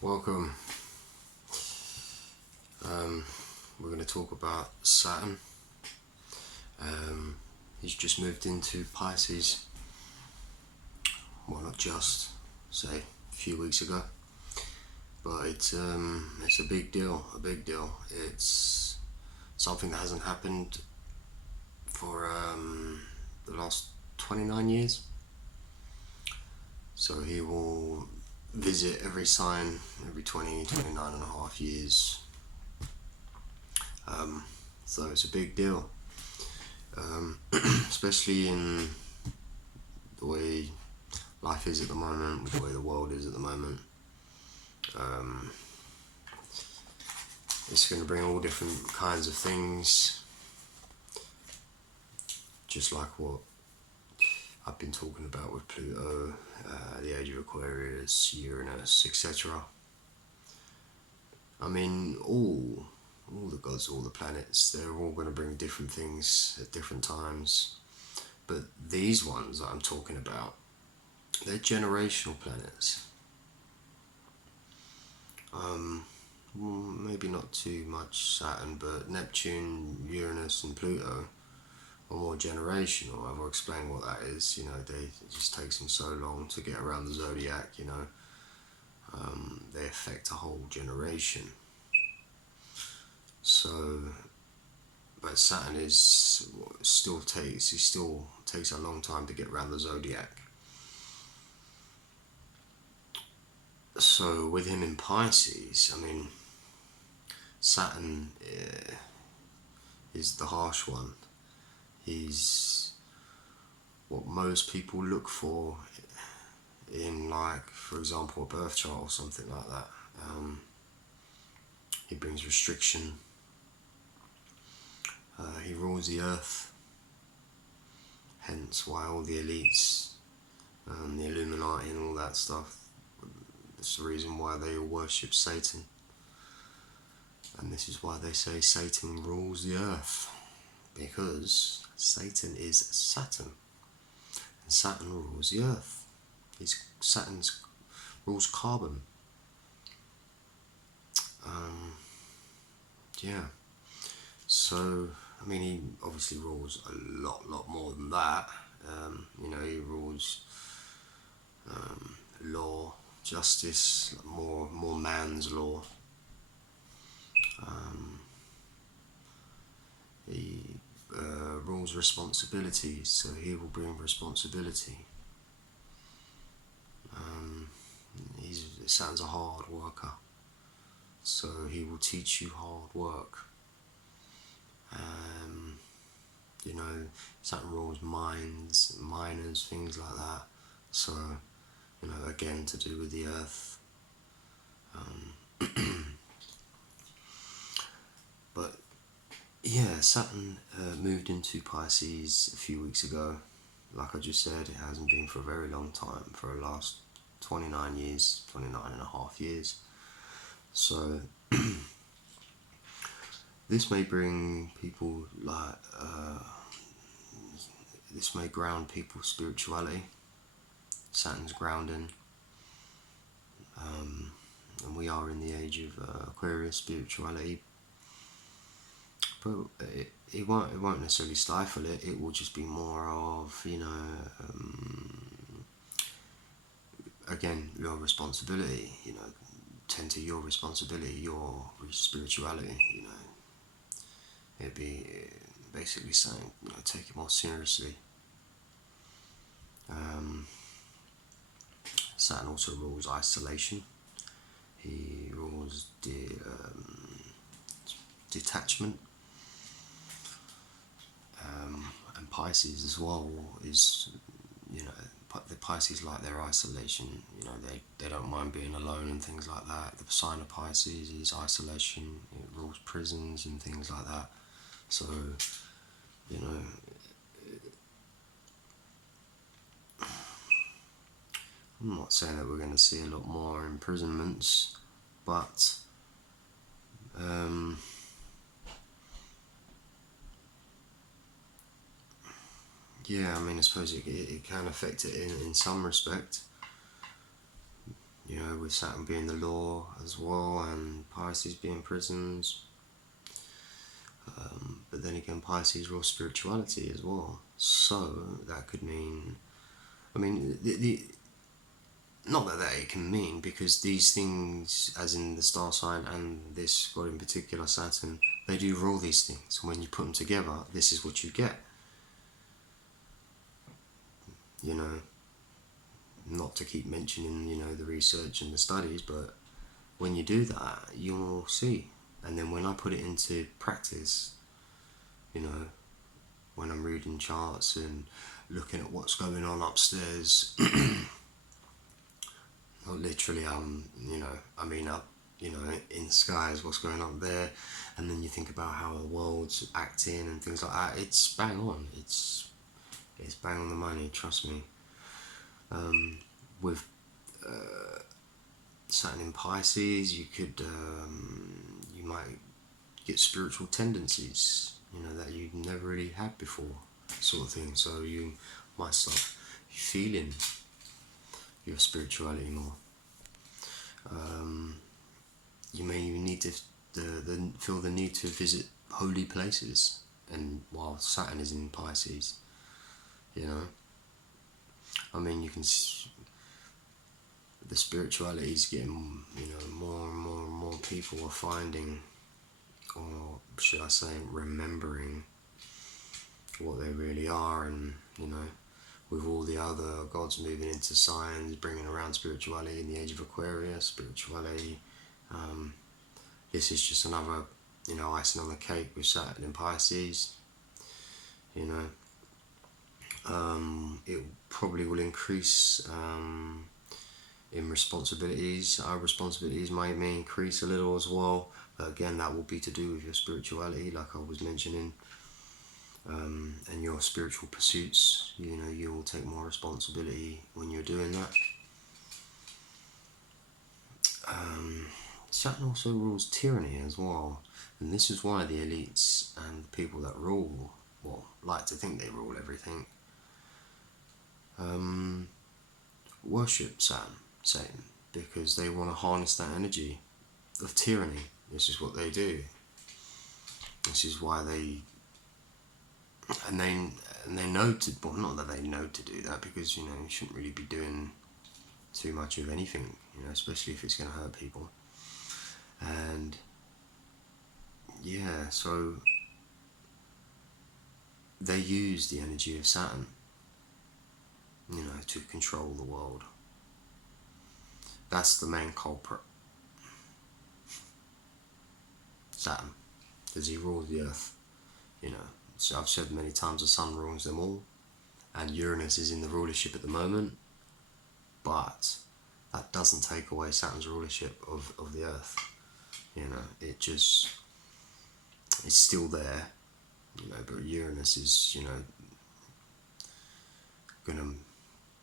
Welcome. We're going to talk about Saturn. He's just moved into Pisces. Well, not just, say, a few weeks ago. But it's a big deal. A big deal. It's something that hasn't happened for the last 29 years. So he will visit every sign every 29 and a half years. So it's a big deal, especially in the way life is at the moment, with the way the world is at the moment. It's going to bring all different kinds of things, just like what I've been talking about with Pluto, the age of Aquarius, Uranus, etc. I mean, all the gods, all the planets, they're all going to bring different things at different times. But these ones that I'm talking about, they're generational planets. Maybe not too much Saturn, but Neptune, Uranus, and Pluto are more generational. I've explained what that is. It just takes them so long to get around the zodiac. They affect a whole generation. So, but Saturn still takes a long time to get around the zodiac. So with him in Pisces, I mean, Saturn is the harsh one. He's what most people look for in, like, for example, a birth chart or something like that. He brings restriction. He rules the earth. Hence why all the elites, the Illuminati and all that stuff, it's the reason why they all worship Satan. And this is why they say Satan rules the earth. Because Satan is Saturn. And Saturn rules the earth. Saturn rules carbon. Yeah. So, I mean, he obviously rules a lot more than that. He rules law, justice, more man's law. He rules responsibility, so he will bring responsibility. Saturn's a hard worker, so he will teach you hard work. Saturn rules miners, things like that. So, again, to do with the earth. But yeah, Saturn moved into Pisces a few weeks ago. Like I just said, it hasn't been for a very long time, for the last 29 years, 29 and a half years. So this may bring people this may ground people's spirituality. Saturn's grounding. And we are in the age of Aquarius spirituality. But it won't necessarily stifle it. It will just be more of, again, your responsibility. Tend to your responsibility, your spirituality. It'd be basically saying, take it more seriously. Saturn also rules isolation. He rules detachment. And Pisces as well is, the Pisces like their isolation. They don't mind being alone and things like that. The sign of Pisces is isolation. It rules prisons and things like that. So, I'm not saying that we're going to see a lot more imprisonments, but yeah, I mean, I suppose it can affect it in some respect. You know, with Saturn being the law as well, and Pisces being prisons. But then again, Pisces rules spirituality as well. So that could mean, I mean, not that it can mean, because these things, as in the star sign and this god in particular, Saturn, they do rule these things. When you put them together, this is what you get. You know, not to keep mentioning, you know, the research and the studies, but when you do that, you'll see. And then when I put it into practice, you know, when I'm reading charts and looking at what's going on upstairs, not literally, you know, I mean up, you know, in the skies, what's going on there, and then you think about how the world's acting and things like that. It's bang on. It's bang on the money. Trust me. With Saturn in Pisces, you could, you might get spiritual tendencies, you know, that you've never really had before, sort of thing. So you might start feeling your spirituality more. You may even need to feel the need to visit holy places, and while Saturn is in Pisces, you know, I mean, you can. The spirituality is getting, you know, more and more and more people are finding, or should I say, remembering what they really are, and you know, with all the other gods moving into signs, bringing around spirituality in the age of Aquarius, spirituality. This is just another, you know, icing on the cake with Saturn in Pisces. You know, it probably will increase in responsibilities. Our responsibilities may increase a little as well, but again, that will be to do with your spirituality, like I was mentioning. And your spiritual pursuits, you know, you will take more responsibility when you're doing that. Saturn also rules tyranny as well, and this is why the elites and the people that rule, well, like to think they rule everything, worship Satan, because they want to harness that energy of tyranny. This is what they do. This is why they know to, well, not that they know to do that, because, you know, you shouldn't really be doing too much of anything, you know, especially if it's going to hurt people. And yeah, so they use the energy of Saturn, you know, to control the world. That's the main culprit, Saturn, because he rules the earth, you know. So I've said many times, the sun rules them all, and Uranus is in the rulership at the moment, but that doesn't take away Saturn's rulership of the earth. You know, it's still there, you know, but Uranus is, you know, gonna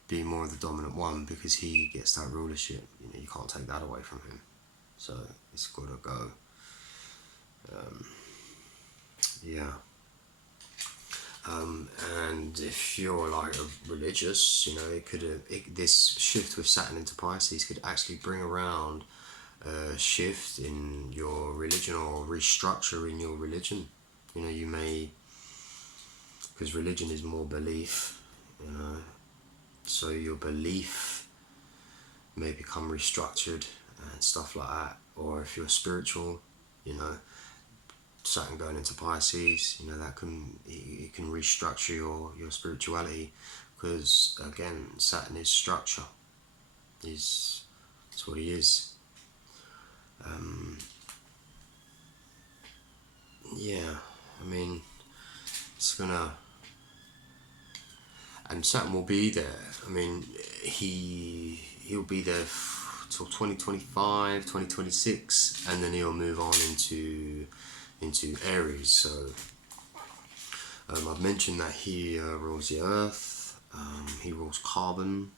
be more of the dominant one, because he gets that rulership. You know, you can't take that away from him, so it's gotta go. Yeah. And if you're like religious, you know, this shift with Saturn into Pisces could actually bring around a shift in your religion, or restructure in your religion. You know, you may, because religion is more belief, you know, so your belief may become restructured and stuff like that. Or if you're spiritual, you know, Saturn going into Pisces, you know, that it can restructure your spirituality, because again, Saturn is structure. That's what he is. Yeah, I mean, it's gonna, and Saturn will be there. I mean, he'll be there till 2025, 2026, and then he'll move on into Aries. So I've mentioned that he rules the earth, he rules carbon,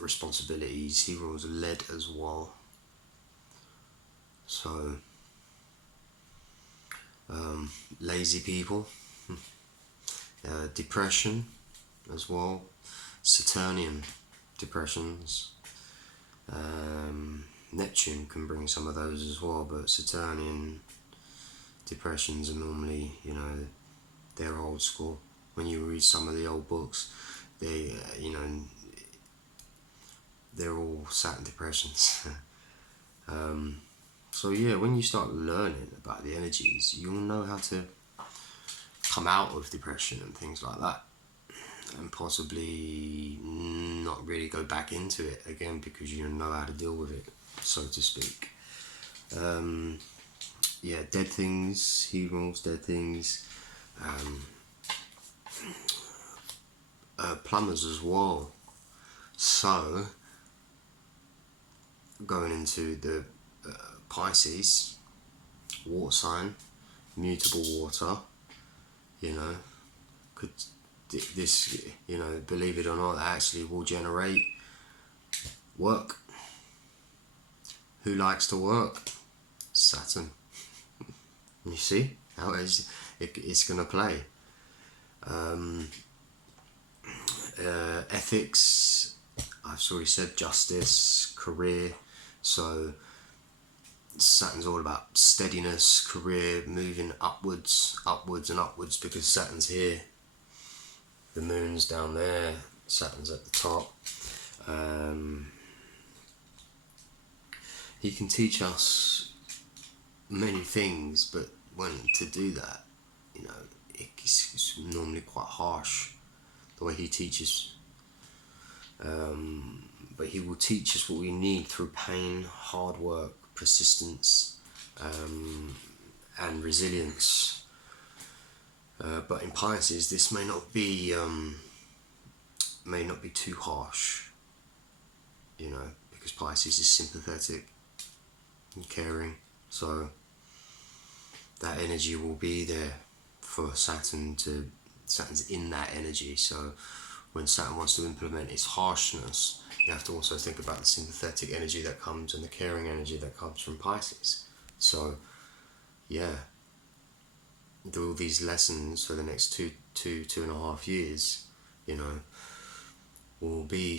responsibilities, he rules lead as well. So lazy people, depression as well, Saturnian, depressions. Neptune can bring some of those as well, but Saturnian depressions are normally, they're old school. When you read some of the old books, they, they're all Saturn depressions. So yeah, when you start learning about the energies, you'll know how to come out of depression and things like that, and possibly not really go back into it again because you know how to deal with it, so to speak. Yeah, dead things, he rules dead things. Plumbers as well. So, going into the Pisces, water sign, mutable water, could this, believe it or not, actually will generate work. Who likes to work? Saturn. You see how it's going to play. Ethics, I've already said, justice, career. So Saturn's all about steadiness, career, moving upwards and upwards, because Saturn's here, the moon's down there, Saturn's at the top. He can teach us many things, but when to do that, it's normally quite harsh the way he teaches. But he will teach us what we need through pain, hard work, persistence, and resilience. But in Pisces, this may not be too harsh, because Pisces is sympathetic and caring. So that energy will be there for Saturn to. Saturn's in that energy. So when Saturn wants to implement its harshness, you have to also think about the sympathetic energy that comes and the caring energy that comes from Pisces. So, yeah, do all these lessons for the next two and a half years, will be